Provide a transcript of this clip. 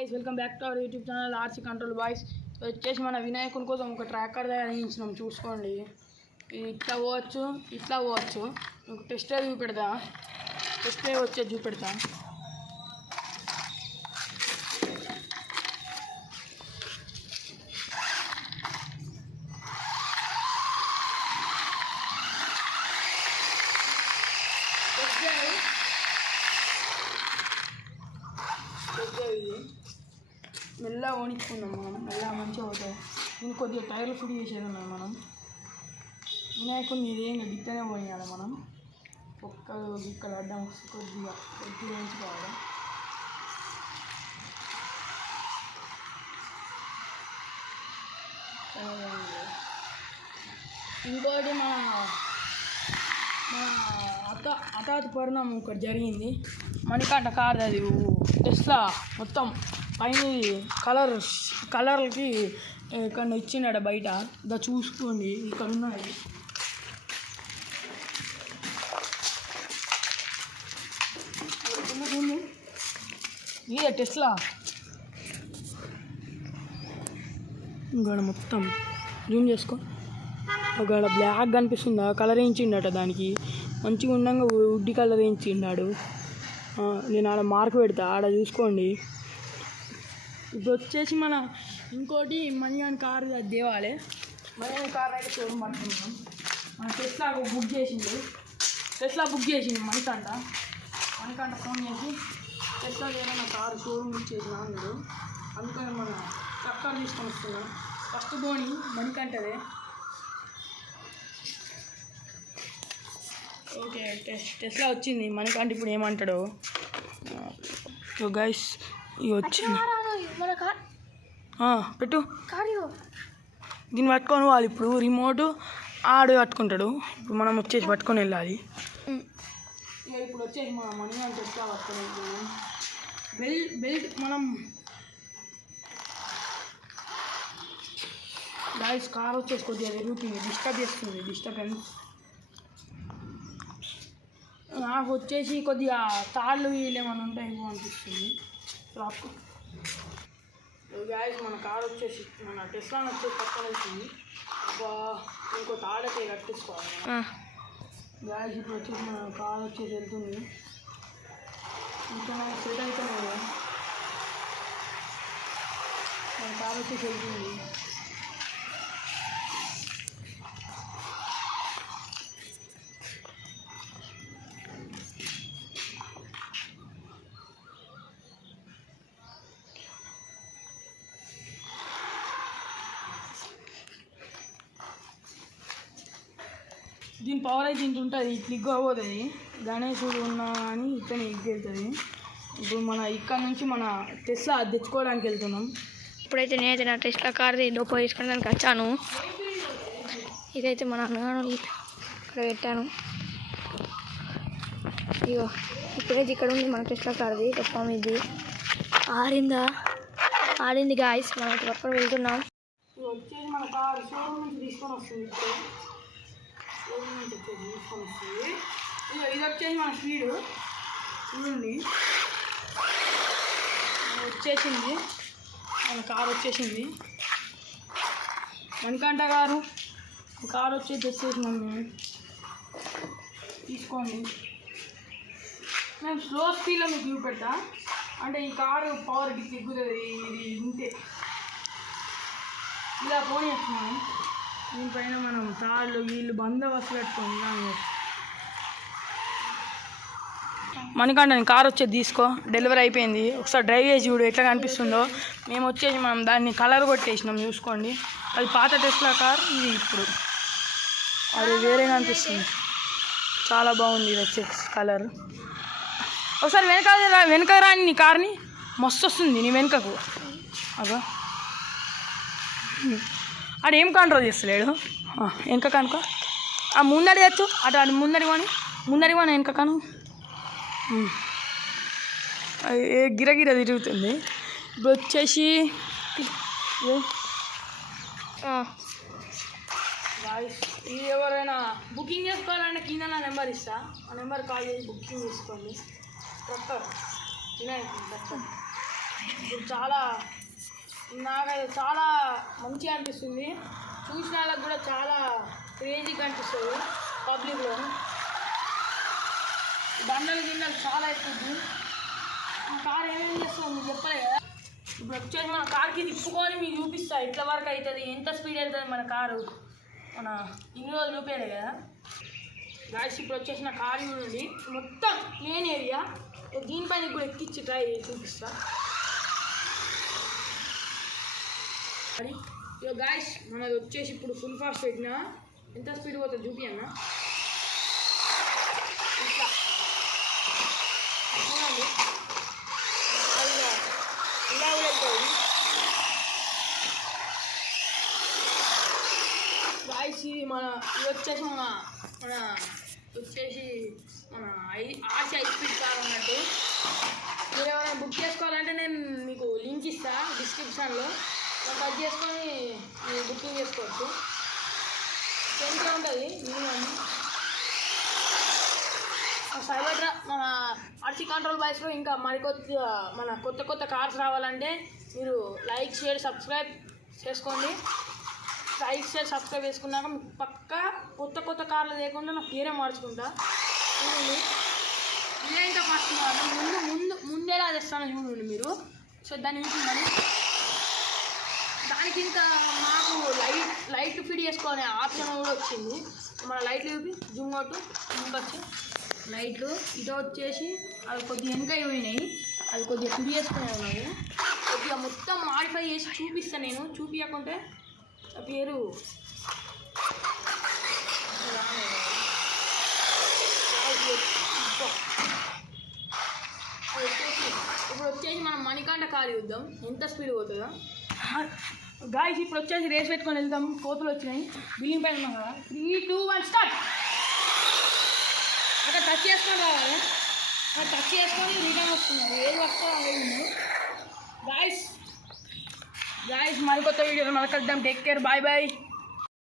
Guys welcome back to our YouTube channel RC control boys. వచ్చేసి మన వినాయకుని కోసం ఒక ట్రాకర్ తయారించినాం. చూసుకోండి, ఇది ఇట్లా పోవచ్చు. మీకు టెస్ట్ అది చూపెడతా, టెస్ట్ వచ్చేది చూపెడతా. మెల్లగా ఓడించుకుందాం మనం, మెల్లగా మంచిగా అవుతాయి. దీనికి కొద్దిగా టైర్లు ఫిట్ చేసేది ఉన్నాం మనం. వినాయకుడిని ఇదేం గిట్టనే పోయాలి మనం. ఒక్కలు గిక్కలు అడ్డం కొద్దిగా వేయించుకోవాలి. ఇంకోటి మన హఠాత్ పరిణామం ఒకటి జరిగింది. మణికంఠ కార్ అది టెస్లా మొత్తం పైన కలర్కి ఇక్కడ ఇచ్చిండ బయట. దా చూసుకోండి, ఇక్కడ ఉన్నాయి. ఇదే టెస్లా ఇక్కడ మొత్తం జూమ్ చేసుకో. ఒక బ్లాక్ కనిపిస్తుందా, కలర్ వేయించిండట. దానికి మంచిగా ఉండగా ఉడ్డి కలర్ వేయించిండాడు. నేను ఆడ మార్క్ పెడతా, ఆడ చూసుకోండి. ఇప్పుడు వచ్చేసి మన ఇంకోటి మణిగాని కారు దేవాలే. మణిగాని కారు అయితే షోరూమ్ పడుతున్నాం. మన టెస్లా బుక్ చేసింది మణికంఠ ఫోన్ చేసి టెస్లా ఏదైనా కారు షోరూమ్ ఇచ్చేసిన అన్నాడు. అందుకని మన చక్కర్ తీసుకొని వస్తున్నాం. ఫస్ట్ బోని మణికంఠదే. ఓకే, టెస్లా వచ్చింది. మణికంఠ ఇప్పుడు ఏమంటాడు గైస్. ఇవి వచ్చింది, పెట్టు. దీన్ని పట్టుకొని వాళ్ళు ఇప్పుడు రిమోట్ ఆడు పట్టుకుంటాడు. ఇప్పుడు మనం వచ్చేసి పట్టుకొని వెళ్ళాలి. ఇప్పుడు వచ్చేసి మన మణికంఠ టెస్లా పట్టుకొని వెళ్తున్నాం. బెల్ట్ మనం గైస్ కార్ వచ్చేసి కొద్దిగా తిరుగుతుంది, డిస్టర్బెన్స్. నాకు వచ్చేసి కొద్దిగా తాళ్ళు వీళ్ళేమన్నా ఉంటాయి అనిపిస్తుంది. గాయస్ మన కార్ వచ్చేసి మన టెస్లా వచ్చేసి పక్కన వెళ్తుంది. ఇంకో తాడైతే కట్టించుకోవాలి గాయస్. ఇప్పుడు వచ్చేసి మన కార్ వచ్చేసి వెళ్తుంది. ఇంకా సెట్ అవుతుంది కదా మన కార్ వచ్చేసి వెళ్తుంది. దీని పవర్ అయితే ఇంత ఉంటుంది, క్లిక్ అవ్వతుంది. గణేశుడు ఉన్నా అని ఇతను ఎగ్గుతుంది. ఇప్పుడు మన ఇక్కడ నుంచి మన టెస్లా తెచ్చుకోవడానికి వెళ్తున్నాం. ఇప్పుడైతే నేనైతే నా టెస్లా కార్ది లోపల తీసుకోవడానికి వచ్చాను. ఇదైతే మా నాన్నగారు ఇక్కడ పెట్టాను. ఇగో ఇప్పుడైతే ఇక్కడ ఉంది మన టెస్లా కార్ది. గొప్ప ఇది ఆడింది గాయస్. మనం పక్కన వెళ్తున్నాం. వచ్చేసి మన కార్ షోరూమ్ నుంచి తీసుకొని వస్తుంది. ఇది వచ్చేసి మన స్పీడ్ చూడండి, వచ్చేసింది మన కారు వచ్చేసింది. మణికంఠ గారు కారు వచ్చేసి తెచ్చేసినాం మేము. తీసుకోండి, మేము స్లో స్పీడ్లో మీకు చూపెడతా. అంటే ఈ కారు పవర్కి తిగ్గుతుంది. ఇది ఇంతే, ఇలా పోనీ వస్తున్నాము. దీనిపైన మనం తాళ్ళు వీళ్ళు బందోబస్తు పెట్టుకోండి. మణికంఠ కార్ వచ్చేది తీసుకో, డెలివరీ అయిపోయింది. ఒకసారి డ్రైవ్ చేసి చూడు ఎట్లా కనిపిస్తుందో. మేము వచ్చేసి మనం దాన్ని కలర్ కొట్టేసినాం, చూసుకోండి. అది పాత టెస్లా కార్, ఇది ఇప్పుడు అది వేరేగా అనిపిస్తుంది. చాలా బాగుంది ఇది వచ్చేసి కలర్. ఒకసారి వెనక రాని నీ కార్ని, మస్తు వస్తుంది నీ వెనుకకు. అదో ఆడు ఏం కంట్రోల్ చేస్తలేడు. వెనక కనుకో, ముందడి తెచ్చు. అటు ముందడి పోని వెనక కను. గిరగిర తిరుగుతుంది. ఇప్పుడు వచ్చేసి ఇది ఎవరైనా బుకింగ్ చేసుకోవాలంటే కింద నా నెంబర్ ఇస్తా, ఆ నెంబర్ కాల్ చేసి బుకింగ్ చేసుకోండి. ట్రక్కర్ వినాయకుడు ట్రక్కర్. ఇప్పుడు చాలా నాకైతే చాలా మంచిగా అనిపిస్తుంది. చూసిన వాళ్ళకి కూడా చాలా క్రేజీగా అనిపిస్తుంది. పబ్లిక్లో బండలు గిన్నెలు చాలా ఎక్కువ. ఆ కార్ ఏమేమి చేస్తాం మీకు చెప్పలే కదా. ఇప్పుడు వచ్చేసి మన కార్కి తిప్పుకొని మీకు చూపిస్తా ఎట్ల వరకు అవుతుంది, ఎంత స్పీడ్ వెళ్తుంది మన కారు. మన ఇన్ని రోజులు చూపేది కదా గాయస్. ఇప్పుడు వచ్చేసి నా కారు చూడండి, మొత్తం ప్లేన్ ఏరియా. దీనిపైన కూడా ఎక్కించి ట్రై చూపిస్తా. అది ఇక గాయస్ మనది వచ్చేసి ఇప్పుడు ఫుల్ ఫాస్ట్ పెట్టినా ఎంత స్పీడ్ పోతుంది చూపి అన్న. ఇట్లా చూడండి, ఇలా వెళ్తుంది గాయస్. ఇది వచ్చేసి మన ఆర్సీ హై స్పీడ్ కార్ అన్నట్టు. మీరు ఏమైనా బుక్ చేసుకోవాలంటే నేను మీకు లింక్ ఇస్తా డిస్క్రిప్షన్లో, కట్ చేసుకొని మీరు బుకింగ్ చేసుకోవచ్చు. 10K ఉంటుంది మినిమం. సైబర్ మన ఆర్సీ కంట్రోల్ బాయ్స్లో ఇంకా కొత్త కొత్త కార్స్ రావాలంటే మీరు లైక్ షేర్ సబ్స్క్రైబ్ చేసుకోండి. లైక్ షేర్ సబ్స్క్రైబ్ చేసుకున్నాక మీకు పక్కా కొత్త కార్లు లేకుండా నా పేరే మార్చుకుంటా. చూడండి, ఇదే ఇంకా ఫస్ట్ ముందేలా చేస్తాను చూడండి మీరు. సో దాన్ని చూసిందని దానికి ఇంకా మాకు లైట్ ఫిట్ చేసుకునే ఆప్షన్ కూడా వచ్చింది. మన లైట్లు చూపి జూమ్ అవుట్ వచ్చి లైట్లు ఇదో వచ్చేసి అవి కొద్దిగా వెనక పోయినాయి, అవి కొద్దిగా ఫిట్ చేసుకునే ఉన్నాయి. కొద్దిగా మొత్తం మాడిఫై చేసి చూపిస్తాను నేను. చూపించకుంటే ఆ పేరు ఇప్పుడు వచ్చేసి మనం మణికంఠ కారు చూద్దాం ఎంత స్పీడ్ పోతుందో. గాయస్ ఇప్పుడు వచ్చేసి రేస్ పెట్టుకొని వెళ్దాం. కోతులు వచ్చినాయి బిల్డింగ్ పైన ఉన్నాం కదా. 3, 2, 1 స్టార్ట్. అక్కడ టచ్ చేసుకొని రావాలి, అక్కడ టచ్ చేసుకొని రిటర్న్ వస్తున్నారు. ఏది వస్తా లేదు. గాయస్ మరికొత్త వీడియోలో మళ్ళీ కలుద్దాం. Take care, bye bye.